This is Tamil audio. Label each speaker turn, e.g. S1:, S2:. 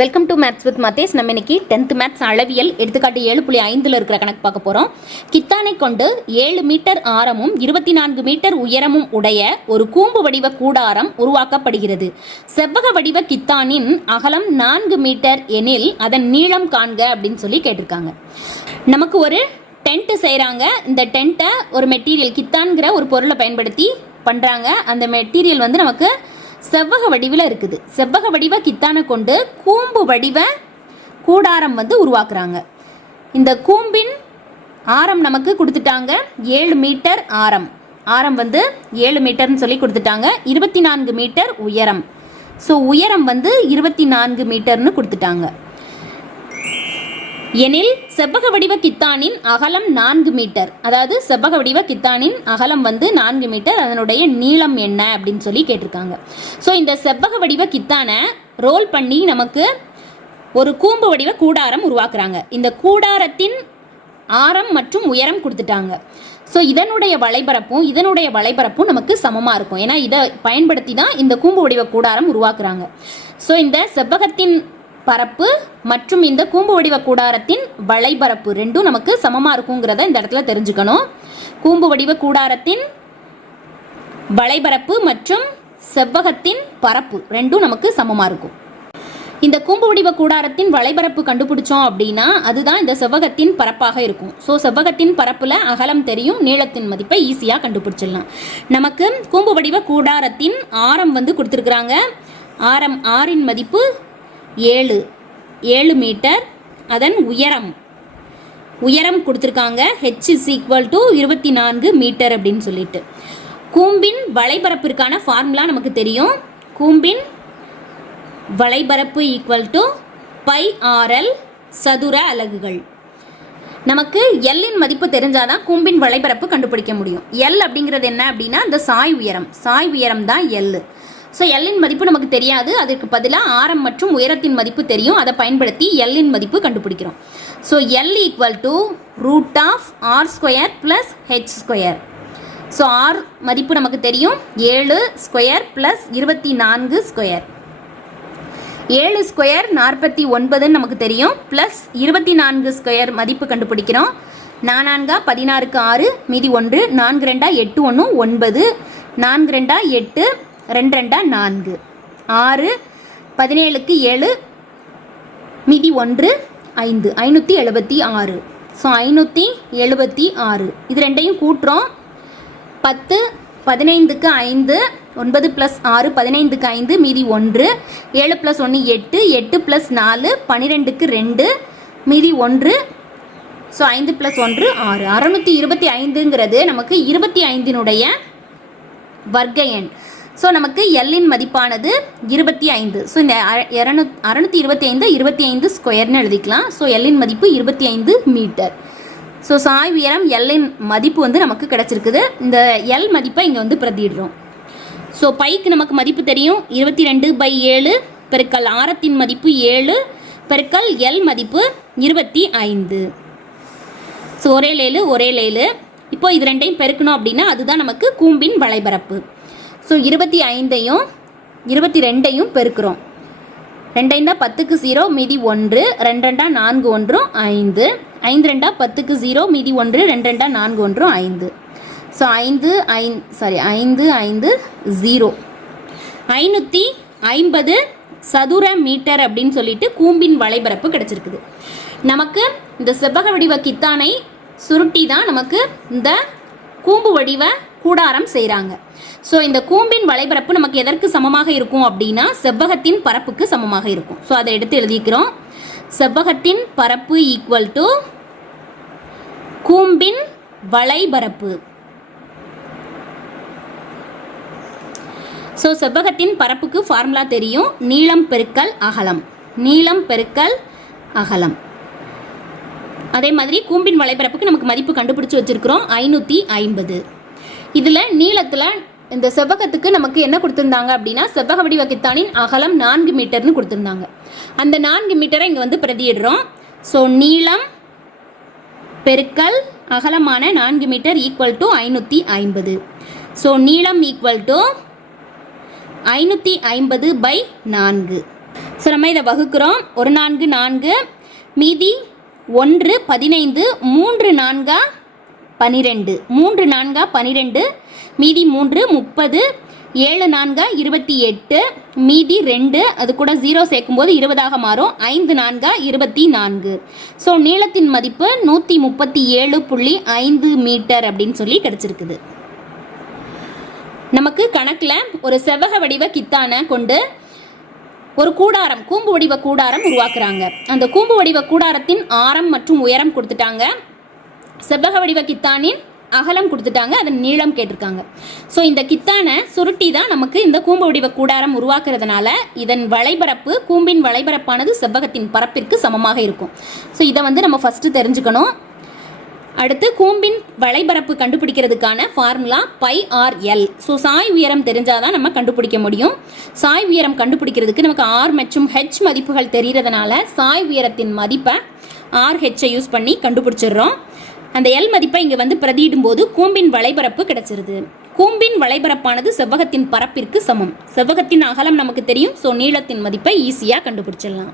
S1: Welcome to maths with Mathes நம்ம இன்னைக்கு டென்த் மேத்ஸ் அளவியல் எடுத்துக்காட்டு ஏழு புள்ளி ஐந்தில் இருக்கிற கணக்கு பார்க்க போகிறோம் கித்தானை கொண்டு ஏழு மீட்டர் ஆரமும் இருபத்தி நான்கு மீட்டர் உயரமும் உடைய ஒரு கூம்பு வடிவ கூடாரம் உருவாக்கப்படுகிறது. செவ்வக வடிவ கித்தானின் அகலம் நான்கு மீட்டர் எனில் அதன் நீளம் காண்க அப்படின்னு சொல்லி கேட்டிருக்காங்க. நமக்கு ஒரு டென்ட் செய்கிறாங்க இந்த டென்ட்டை ஒரு மெட்டீரியல் கித்தான்கிற ஒரு பொருளை பயன்படுத்தி பண்ணுறாங்க அந்த மெட்டீரியல் வந்து நமக்கு செவ்வக வடிவில் இருக்குது. செவ்வக வடிவ கித்தானை கொண்டு கூம்பு வடிவ கூடாரம் வந்து உருவாக்குறாங்க. இந்த கூம்பின் ஆரம் நமக்கு கொடுத்துட்டாங்க ஏழு மீட்டர் ஆரம். ஆரம் வந்து ஏழு மீட்டர்னு சொல்லி கொடுத்துட்டாங்க. இருபத்தி நான்கு மீட்டர் உயரம். ஸோ உயரம் வந்து இருபத்தி நான்கு மீட்டர்னு கொடுத்துட்டாங்க. எனில் செவ்வக வடிவ கித்தானின் அகலம் நான்கு மீட்டர். அதாவது செவ்வக வடிவ கித்தானின் அகலம் வந்து நான்கு மீட்டர். அதனுடைய நீளம் என்ன அப்படின்னு சொல்லி கேட்டிருக்காங்க. ஸோ இந்த செவ்வக வடிவ கித்தானை ரோல் பண்ணி நமக்கு ஒரு கூம்பு வடிவ கூடாரம் உருவாக்குறாங்க. இந்த கூடாரத்தின் ஆரம் மற்றும் உயரம் கொடுத்துட்டாங்க. ஸோ இதனுடைய வலைபரப்பும் இதனுடைய வலைபரப்பும் நமக்கு சமமாக இருக்கும். ஏன்னா இதை பயன்படுத்தி தான் இந்த கூம்பு வடிவ கூடாரம் உருவாக்குறாங்க. ஸோ இந்த செவ்வகத்தின் பரப்பு மற்றும் இந்த கூம்பு வடிவ கூடாரத்தின் வளைபரப்பு ரெண்டும் நமக்கு சமமாக இருக்குங்கிறத இந்த இடத்துல தெரிஞ்சுக்கணும். கூம்பு வடிவ கூடாரத்தின் வளைபரப்பு மற்றும் செவ்வகத்தின் பரப்பு ரெண்டும் நமக்கு சமமாக இருக்கும். இந்த கூம்பு வடிவ கூடாரத்தின் வளைபரப்பு கண்டுபிடிச்சோம் அப்படின்னா அதுதான் இந்த செவ்வகத்தின் பரப்பாக இருக்கும். ஸோ செவ்வகத்தின் பரப்பில் அகலம் தெரியும் நீளத்தின் மதிப்பை ஈஸியாக கண்டுபிடிச்சிடலாம். நமக்கு கூம்பு வடிவ கூடாரத்தின் ஆரம் வந்து கொடுத்துருக்குறாங்க. ஆரம் ஆறின் மதிப்பு ஏழு. ஏழு மீட்டர். அதன் உயரம். உயரம் கொடுத்துருக்காங்க. ஹெச் இஸ் ஈக்குவல் டு இருபத்தி நான்கு மீட்டர் அப்படின்னு சொல்லிட்டு. கூம்பின் வளைபரப்பிற்கான ஃபார்முலா நமக்கு தெரியும். கூம்பின் வளைபரப்பு equal to pi R L சதுர அலகுகள். நமக்கு எல்லின் மதிப்பு தெரிஞ்சாதான் கூம்பின் வளைபரப்பு கண்டுபிடிக்க முடியும். எல் அப்படிங்கிறது என்ன அப்படின்னா இந்த சாய் உயரம். சாய் உயரம் தான் எல் ஸோ எல்லின் மதிப்பு நமக்கு தெரியாது. அதற்கு பதிலாக ஆரம் மற்றும் உயரத்தின் மதிப்பு தெரியும். அதை பயன்படுத்தி எல்லின் மதிப்பு கண்டுபிடிக்கிறோம். So L equal to root of R square plus H square so R மதிப்பு நமக்கு தெரியும். ஏழு ஸ்கொயர் ப்ளஸ் இருபத்தி நான்கு ஸ்கொயர் ஏழு ஸ்கொயர் நாற்பத்தி ஒன்பதுன்னு நமக்கு தெரியும். ப்ளஸ் இருபத்தி நான்கு ஸ்கொயர் மதிப்பு கண்டுபிடிக்கிறோம். நானான்கா பதினாறுக்கு ஆறு மீதி ஒன்று நான்கு ரெண்டா எட்டு ஒன்று ஒன்பது. நான்கு ரெண்டா எட்டு ரெண்டு ரெண்டா நான்கு. ஆறு பதினேழுக்கு ஏழு மீதி ஒன்று ஐந்து. ஐநூற்றி எழுபத்தி ஆறு. ஸோ ஐநூற்றி எழுபத்தி ஆறு. இது ரெண்டையும் கூட்டுறோம். பத்து பதினைந்துக்கு ஐந்து ஒன்பது ப்ளஸ் ஆறு பதினைந்துக்கு ஐந்து மீதி ஒன்று. ஏழு ப்ளஸ் ஒன்று எட்டு. எட்டு ப்ளஸ் நாலு பன்னிரெண்டுக்கு ரெண்டு மீதி ஒன்று. ஸோ ஐந்து ப்ளஸ் ஒன்று ஆறு. அறநூற்றி இருபத்தி ஐந்துங்கிறது நமக்கு இருபத்தி ஐந்தினுடைய வர்க்க எண். ஸோ நமக்கு எல்லின் மதிப்பானது இருபத்தி ஐந்து. ஸோ இந்த இரநூ அறநூற்றி இருபத்தி ஐந்து இருபத்தி ஐந்து ஸ்கொயர்னு எழுதிக்கலாம். ஸோ எல்லின் மதிப்பு இருபத்தி ஐந்து மீட்டர் ஸோ சாய் உயரம் எல்லின் மதிப்பு வந்து நமக்கு கிடச்சிருக்குது. இந்த எல் மதிப்பை இங்கே வந்து பிரதிடுறோம் ஸோ பைக்கு நமக்கு மதிப்பு தெரியும். இருபத்தி ரெண்டு பை ஏழு பெருக்கல் ஆரத்தின் மதிப்பு ஏழு பெருக்கல் எல் மதிப்பு இருபத்தி ஐந்து. ஸோ ஒரே லேலு ஒரே லேலு இப்போ இது ரெண்டையும் பெருக்கணும் அப்படின்னா அதுதான் நமக்கு கூம்பின் வளைபரப்பு. ஸோ இருபத்தி ஐந்தையும் இருபத்தி ரெண்டையும் பெருக்கிறோம். ரெண்டைந்தா பத்துக்கு ஜீரோ மீதி ஒன்று ரெண்டு ரெண்டா நான்கு ஒன்றும் ஐந்து. ஐந்து ரெண்டா பத்துக்கு ஜீரோ மீதி ஒன்று ரெண்டு ரெண்டா நான்கு ஒன்றும் ஐந்து. ஸோ ஐந்து ஐந் சாரி ஐந்து ஐந்து ஜீரோ ஐநூற்றி ஐம்பது சதுர மீட்டர் அப்படின்னு சொல்லிட்டு கூம்பின் வலைபரப்பு கிடச்சிருக்குது. நமக்கு இந்த செவ்வக வடிவ கித்தானை சுருட்டி தான் நமக்கு இந்த கூம்பு வடிவ கூடாரம் செய்கிறாங்க ஸோ இந்த கூம்பின் வளைபரப்பு நமக்கு எதற்கு சமமாக இருக்கும் அப்படின்னா செவ்வகத்தின் பரப்புக்கு சமமாக இருக்கும். ஸோ அதை எடுத்து எழுதிக்கிறோம். செவ்வகத்தின் பரப்பு ஈக்குவல் டு கூம்பின் வளைபரப்பு. ஸோ செவ்வகத்தின் பரப்புக்கு ஃபார்முலா தெரியும். நீளம் பெருக்கல் அகலம். நீளம் பெருக்கல் அகலம். அதே மாதிரி கூம்பின் வளைபரப்புக்கு நமக்கு மதிப்பு கண்டுபிடிச்சி வச்சிருக்கிறோம். ஐநூற்றி ஐம்பது. இதில் நீளத்தில் இந்த செவ்வகத்துக்கு நமக்கு என்ன கொடுத்துருந்தாங்க அப்படின்னா செவ்வக வடிவ கித்தானின் அகலம் நான்கு மீட்டர்னு கொடுத்துருந்தாங்க. அந்த நான்கு மீட்டரை இங்கே வந்து பிரதியிடுறோம். ஸோ நீளம் பெருக்கல் அகலமான நான்கு மீட்டர் ஈக்குவல் டு ஐநூற்றி ஐம்பது. ஸோ நீளம் ஈக்குவல் டு ஐநூற்றி ஐம்பது பை நான்கு. ஸோ நம்ம இதை வகுக்கிறோம். ஒரு நான்கு நான்கு மீதி ஒன்று பதினைந்து மூன்று நான்கா பனிரெண்டு. மூன்று நான்கா பனிரெண்டு மீதி மூன்று முப்பது ஏழு நான்கா இருபத்தி எட்டு மீதி ரெண்டு அது கூட ஜீரோ சேர்க்கும்போது இருபதாக மாறும். ஐந்து நான்கா இருபத்தி நான்கு. ஸோ நீளத்தின் மதிப்பு நூற்றி முப்பத்தி ஏழு புள்ளி ஐந்து மீட்டர் அப்படின்னு சொல்லி கிடச்சிருக்குது. நமக்கு கணக்கில் ஒரு செவ்வக வடிவ கித்தானை கொண்டு ஒரு கூடாரம் கூம்பு வடிவ கூடாரம் உருவாக்குறாங்க. அந்த கூம்பு வடிவ கூடாரத்தின் ஆரம் மற்றும் உயரம் கொடுத்துட்டாங்க. செவ்வக வடிவ கித்தானின் அகலம் கொடுத்துட்டாங்க அதன் நீளம் கேட்டிருக்காங்க. ஸோ இந்த கித்தானை சுருட்டி தான் நமக்கு இந்த கூம்பு வடிவ கூடாரம் உருவாக்குறதுனால இதன் வளைபரப்பு கூம்பின் வளைபரப்பானது செவ்வகத்தின் பரப்பிற்கு சமமாக இருக்கும். ஸோ இதை வந்து நம்ம ஃபஸ்ட்டு தெரிஞ்சுக்கணும். அடுத்து கூம்பின் வளைபரப்பு கண்டுபிடிக்கிறதுக்கான formula pi R L so Sai உயரம் தெரிஞ்சாதான் நம்ம கண்டுபிடிக்க முடியும். சாய் உயரம் கண்டுபிடிக்கிறதுக்கு நமக்கு ஆர் மற்றும் ஹெச் மதிப்புகள் தெரிகிறதுனால சாய் உயரத்தின் மதிப்பை ஆர் ஹெச்சை யூஸ் பண்ணி கண்டுபிடிச்சிடுறோம். அந்த எல் மதிப்பை இங்கே வந்து பிரதியிடும் போது கூம்பின் வளைபரப்பு கிடைச்சிருது. கூம்பின் வளைபரப்பானது செவ்வகத்தின் பரப்பிற்கு சமம். செவ்வகத்தின் அகலம் நமக்கு தெரியும் ஸோ நீளத்தின் மதிப்பை ஈஸியாக கண்டுபிடிச்சிடலாம்.